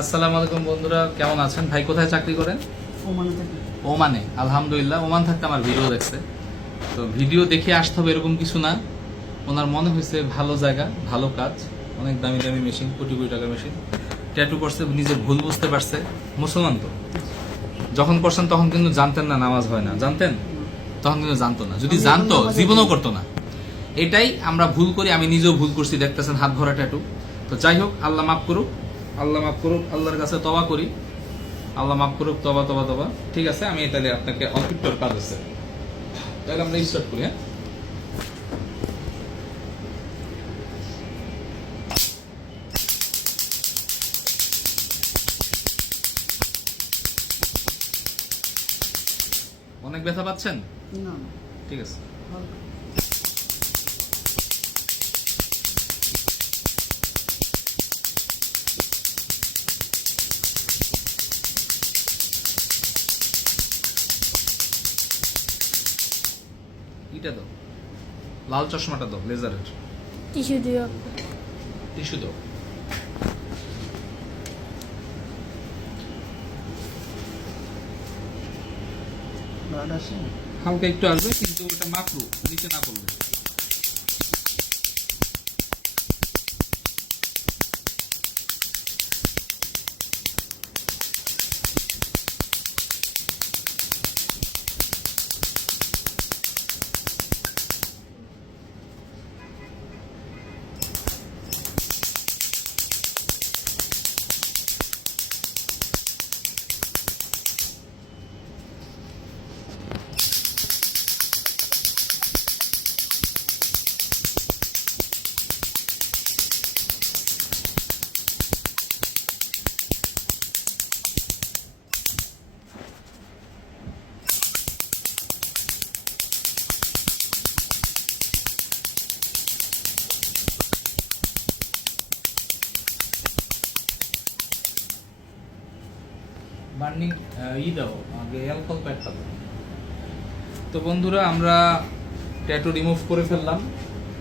আসসালামু আলাইকুম বন্ধুরা, কেমন আছেন? ভাই কোথায় চাকরি করেন? ওমানে থাকি। ওমানে। আলহামদুলিল্লাহ। ওমান থাকতে আমার ভিডিও দেখছে, তো ভিডিও দেখে আসতে হবে এরকম কিছু না। ওনার মনে হয়েছে ভালো জায়গা, ভালো কাজ, অনেক দামি দামি মেশিন, কোটি কোটি টাকার মেশিন। ট্যাটু করছে, নিজের ভুল বুঝতে পারছে। মুসলমান তো, যখন করছেন তখন কিন্তু জানতেন না নামাজ হয় না, জানতেন? তখন কিন্তু জানতো না, যদি জানতো জীবনও করতো না। এটাই আমরা ভুল করি, আমি নিজেও ভুল করছি, দেখতেছেন হাত ভরা ট্যাটু। তো যাই হোক, আল্লাহ মাফ করুক, আল্লাহ মাফ করুক, আল্লাহর কাছে তওবা করি, আল্লাহ মাফ করুক, তবা তবা তবা। ঠিক আছে, আমি তাহলে আপনাকে অল্পিট্টর কাজ আছে, তাহলে আমরা স্টার্ট করি। হ্যাঁ, অনেক ব্যথা পাচ্ছেন? না না, ঠিক আছে। হালকা। ইটা দাও, লাল চশমাটা দাও, লেজারের টিস্যু দিও। টিস্যু দাও। ব্লাড আসে? হালকা একটু আসবে, কিন্তু ওটা মাকরু, নিচে না পড়বে। বার্নিং দাও, আগে অ্যালকোহল প্যাকটা দাও। তো বন্ধুরা, আমরা ট্যাটু রিমুভ করে ফেললাম।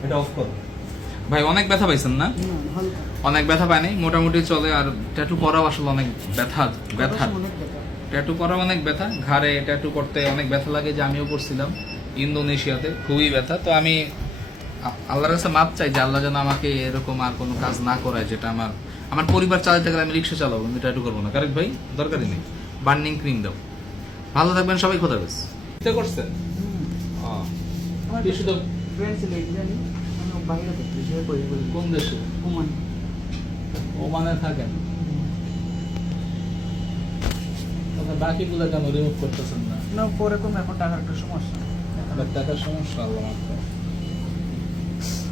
এটা অফ করো। ভাই অনেক ব্যথা পাইছেন না? না, হালকা। অনেক ব্যথা পায় নাই, মোটামুটি চলে। আর ট্যাটু করা আসলে অনেক ব্যথা, ব্যথা অনেক ব্যথা। ট্যাটু করা অনেক ব্যথা, ঘাড়ে ট্যাটু করতে অনেক ব্যথা লাগে, যে আমিও করছিলাম ইন্দোনেশিয়াতে, খুবই ব্যথা। তো আমি আল্লাহর কাছে মাপ চাই যে আল্লাহ যেন আমাকে এরকম আর কোনো কাজ না করায়, যেটা আমার পরিবার চালাতে গেলে আমি রিক্সা চালাবো, আমি ট্যাটু করবো না। কারেক্ট ভাই? দরকারই নেই। বার্নিং ক্রিম দাও। ভালো থাকবেন সবাই, খোদা হাফেজ। এটা করছেন? আমার টিস্যু দাও। ফ্রেন্ড ছিল ইন্ডিয়ানি, আমি বাইরে করতে সে করি বলি। কোন দেশে? ওমান। ওমানে থাকেন? বাকিগুলো কেন রিমুভ করতেছেন না? না, পরে কম, এখন টাকার একটা সমস্যা। টাকার সমস্যা? আল্লাহ মাফ করুন।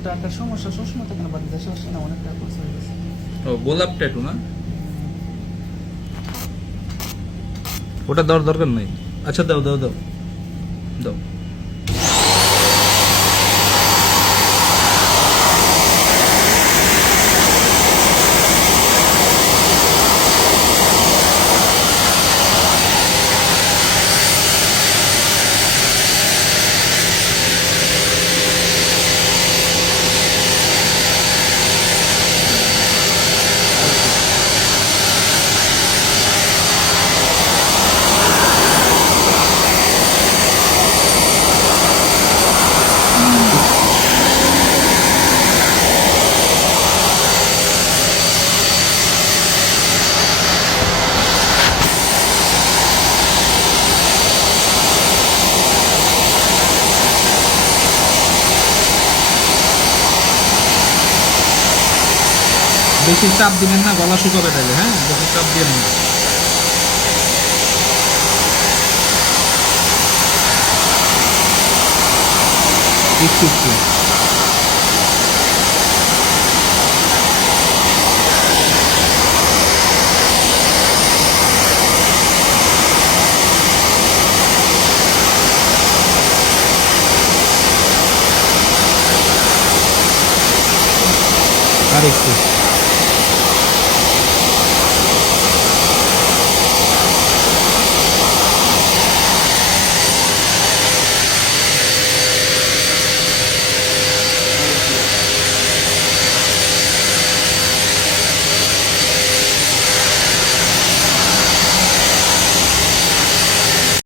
টাকার সমস্যা সবসময় থাকে না, বাড়ি দেশে আসলে না, অনেক টাকা খরচ হয়ে গেছে। ও, গোলাপ ট্যাটু না? ওটা দেওয়ার দরকার নেই। আচ্ছা, দাও দাও দাও দাও। বেশি চাপ দিবেন না, গলা শুকাবে তাহলে। হ্যাঁ, বেশি চাপ দিবেন না। একটু একটু